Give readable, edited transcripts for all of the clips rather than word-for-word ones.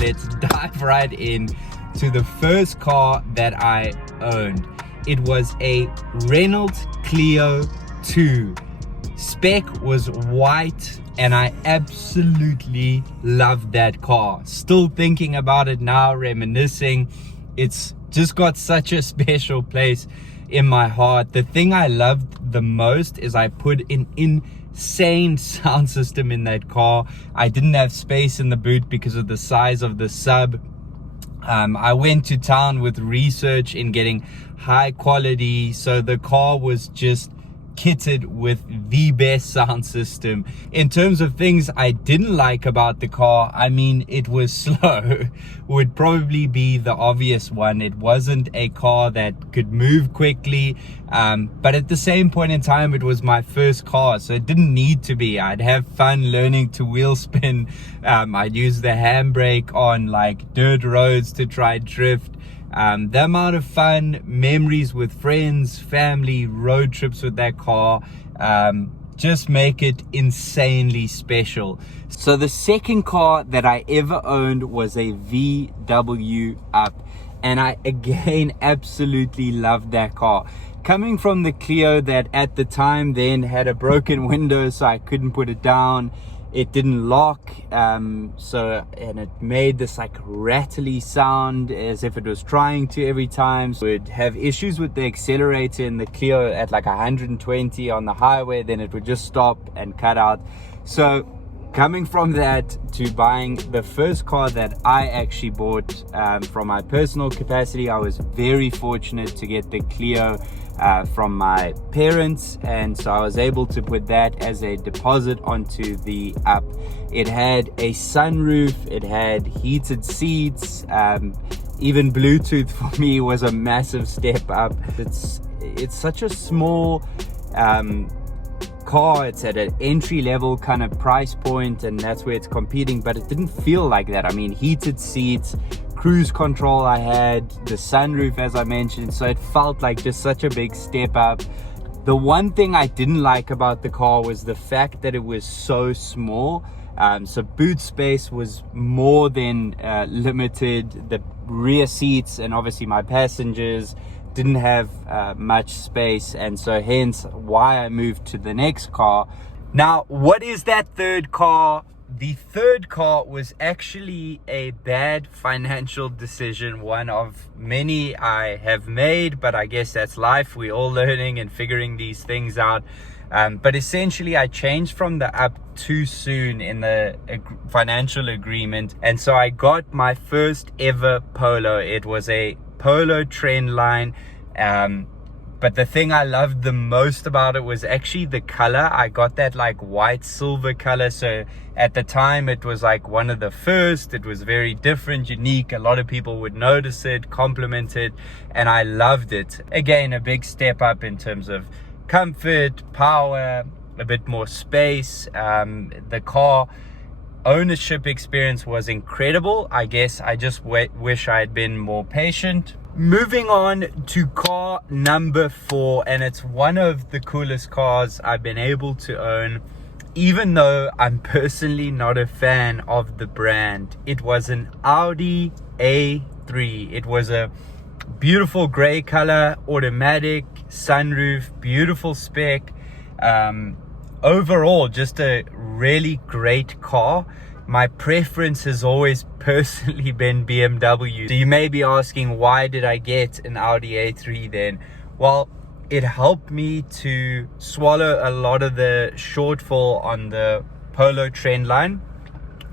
let's dive right in to the first car that I owned. It was a Renault Clio 2. Spec was white and I absolutely loved that car. Still thinking about it now, reminiscing. It's just got such a special place in my heart. The thing I loved the most is I put an insane sound system in that car. I didn't have space in the boot because of the size of the sub. I went to town with research in getting high quality, so the car was just kitted with the best sound system. In terms of things I didn't like about the car, I mean, it was slow would probably be the obvious one. It wasn't a car that could move quickly, but at the same point in time, it was my first car, so it didn't need to be. I'd have fun learning to wheel spin. I'd use the handbrake on like dirt roads to try drift. The amount of fun, memories with friends, family, road trips with that car, just make it insanely special. So the second car that I ever owned was a VW Up, and I again absolutely loved that car. Coming from the Clio that at the time then had a broken window, so I couldn't put it down. It didn't lock, and it made this like rattly sound as if it was trying to every time. So it would have issues with the accelerator in the Clio at like 120 on the highway, then it would just stop and cut out. So coming from that to buying the first car that I actually bought from my personal capacity, I was very fortunate to get the Clio from my parents, and so I was able to put that as a deposit onto the Up. It had a sunroof, it had heated seats, even Bluetooth for me was a massive step up. It's such a small car. It's at an entry-level kind of price point, and that's where it's competing, but it didn't feel like that. I mean, heated seats, cruise control I had, the sunroof as I mentioned, so it felt like just such a big step up. The one thing I didn't like about the car was the fact that it was so small. So boot space was more than limited. The rear seats and obviously my passengers didn't have much space, and so hence why I moved to the next car. Now, what is that third car? The third car was actually a bad financial decision, one of many I have made, but I guess that's life. We're all learning and figuring these things out. But essentially I changed from the Up too soon in the financial agreement, and so I got my first ever Polo. It was a Polo Trendline, but the thing I loved the most about it was actually the color. I got that like white silver color, so at the time it was like one of the first. It was very different, unique. A lot of people would notice it, compliment it, and I loved it. Again, a big step up in terms of comfort, power, a bit more space. The car ownership experience was incredible. I guess I just wish I had been more patient. Moving on to car number 4, and it's one of the coolest cars I've been able to own, even though I'm personally not a fan of the brand. It was an Audi A3. It was a beautiful gray color, automatic, sunroof, beautiful spec. Overall, just a really great car. My preference has always personally been BMW. So you may be asking, why did I get an Audi A3 then? Well, it helped me to swallow a lot of the shortfall on the Polo Trendline.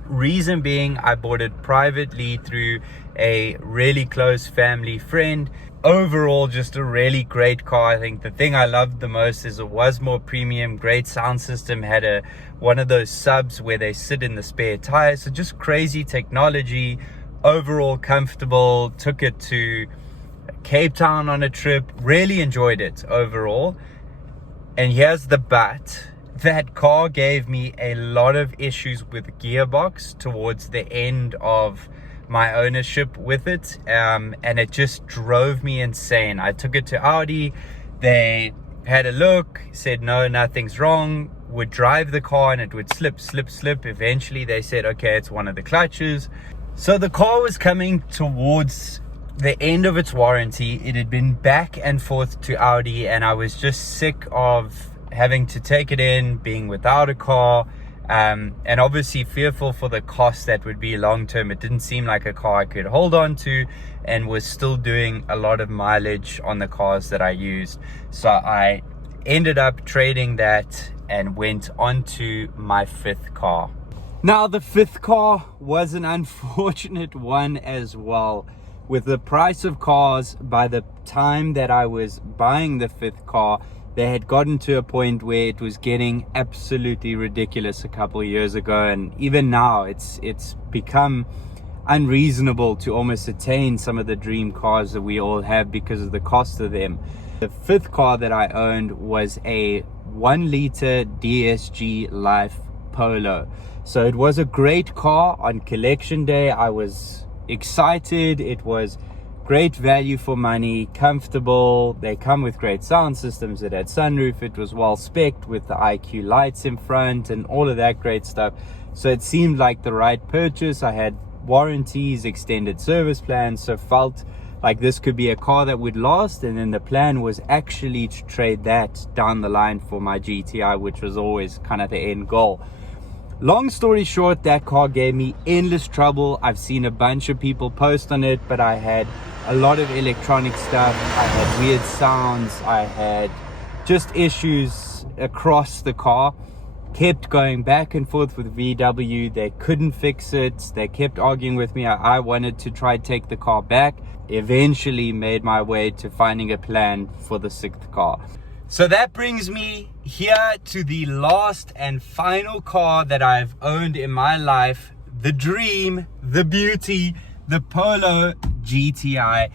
Reason being, I bought it privately through a really close family friend. Overall, just a really great car. I think the thing I loved the most is it was more premium, great sound system, had one of those subs where they sit in the spare tire, so just crazy technology. Overall comfortable. Took it to Cape Town on a trip, really enjoyed it overall. And here's the but: that car gave me a lot of issues with gearbox towards the end of my ownership with it, and it just drove me insane. I took it to Audi, they had a look, said no, nothing's wrong, would drive the car and it would slip. Eventually they said, okay, it's one of the clutches. So the car was coming towards the end of its warranty. It had been back and forth to Audi, and I was just sick of having to take it in, being without a car, and obviously fearful for the cost that would be long term. It didn't seem like a car I could hold on to, and was still doing a lot of mileage on the cars that I used. So I ended up trading that and went on to my fifth car. Now the fifth car was an unfortunate one as well. With the price of cars, by the time that I was buying the fifth car, they had gotten to a point where it was getting absolutely ridiculous a couple of years ago, and even now it's become unreasonable to almost attain some of the dream cars that we all have because of the cost of them. The fifth car that I owned was a 1-liter DSG Life Polo. So it was a great car. On collection day I was excited. It was great value for money, comfortable. They come with great sound systems. It had sunroof. It was well spec'd with the IQ lights in front and all of that great stuff. So it seemed like the right purchase. I had warranties, extended service plans, so felt like this could be a car that would last. And then the plan was actually to trade that down the line for my GTI, which was always kind of the end goal. Long story short, that car gave me endless trouble. I've seen a bunch of people post on it, but I had a lot of electronic stuff. I had weird sounds. I had just issues across the car. Kept going back and forth with VW. They couldn't fix it. They kept arguing with me. I wanted to try to take the car back. Eventually made my way to finding a plan for the sixth car. So that brings me here to the last and final car that I've owned in my life. The dream, the beauty, the Polo GTI.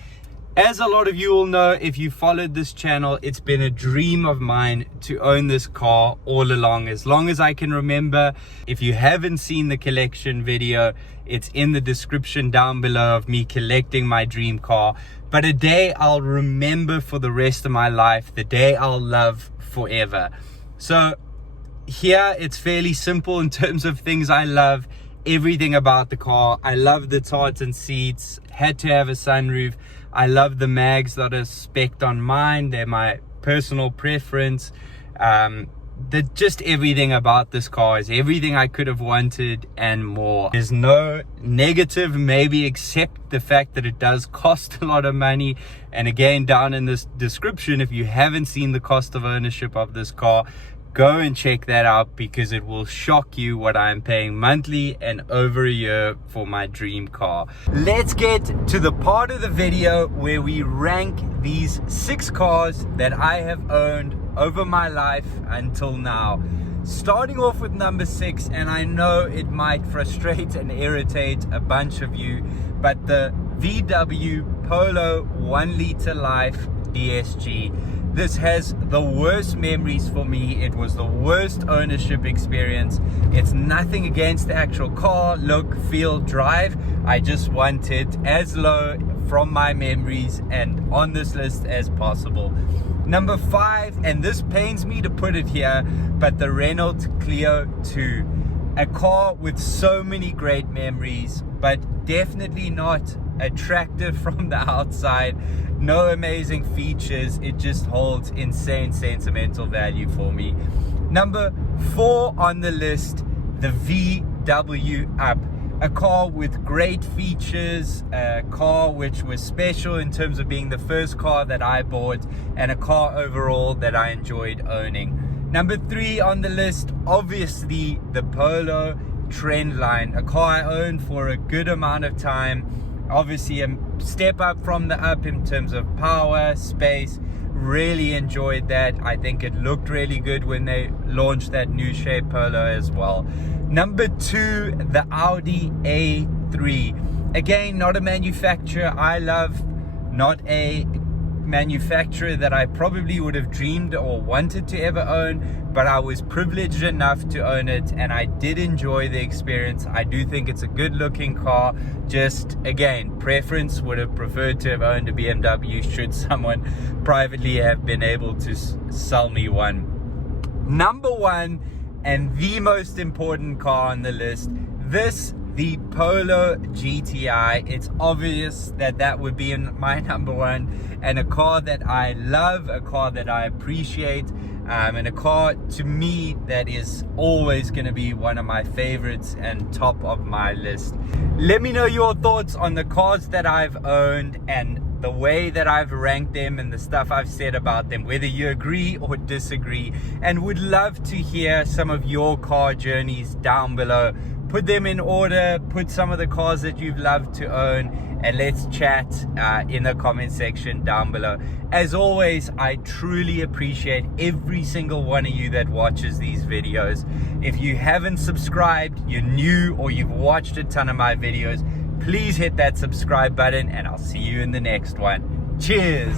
As a lot of you will know, if you followed this channel, it's been a dream of mine to own this car all along as I can remember. If you haven't seen the collection video, it's in the description down below of me collecting my dream car. But a day I'll remember for the rest of my life, the day I'll love forever. So here it's fairly simple in terms of things I love. Everything about the car. I love the tartan seats, had to have a sunroof. I love the mags that are spec'd on mine. They're my personal preference. Just everything about this car is everything I could have wanted and more. There's no negative, maybe, except the fact that it does cost a lot of money. And again, down in this description, if you haven't seen the cost of ownership of this car, go and check that out, because it will shock you what I'm paying monthly and over a year for my dream car. Let's get to the part of the video where we rank these 6 cars that I have owned over my life until now. Starting off with number 6, and I know it might frustrate and irritate a bunch of you, but the VW Polo 1-liter Life DSG. This has the worst memories for me. It was the worst ownership experience. It's nothing against the actual car, look, feel, drive. I just want it as low from my memories and on this list as possible. Number 5, and this pains me to put it here, but the Renault Clio 2. A car with so many great memories, but definitely not attractive from the outside. No amazing features. It just holds insane sentimental value for me. Number 4 on the list, the VW Up. A car with great features, a car which was special in terms of being the first car that I bought, and a car overall that I enjoyed owning. Number 3 on the list, obviously the Polo Trendline, a car I owned for a good amount of time. Obviously a step up from the Up in terms of power, space. Really enjoyed that. I think it looked really good when they launched that new shape Polo as well. Number 2, the Audi A3. Again, not a manufacturer I love, not a manufacturer that I probably would have dreamed or wanted to ever own, but I was privileged enough to own it, and I did enjoy the experience. I do think it's a good looking car. Just again, preference, would have preferred to have owned a BMW should someone privately have been able to sell me one. Number 1, and the most important car on the list, the Polo GTI. It's obvious that that would be in my number one, and a car that I love, a car that I appreciate, and a car to me that is always going to be one of my favorites and top of my list. Let me know your thoughts on the cars that I've owned and the way that I've ranked them and the stuff I've said about them, whether you agree or disagree, and would love to hear some of your car journeys down below. Put them in order, put some of the cars that you've loved to own, and let's chat in the comment section down below. As always, I truly appreciate every single one of you that watches these videos. If you haven't subscribed, you're new, or you've watched a ton of my videos, please hit that subscribe button, and I'll see you in the next one. Cheers!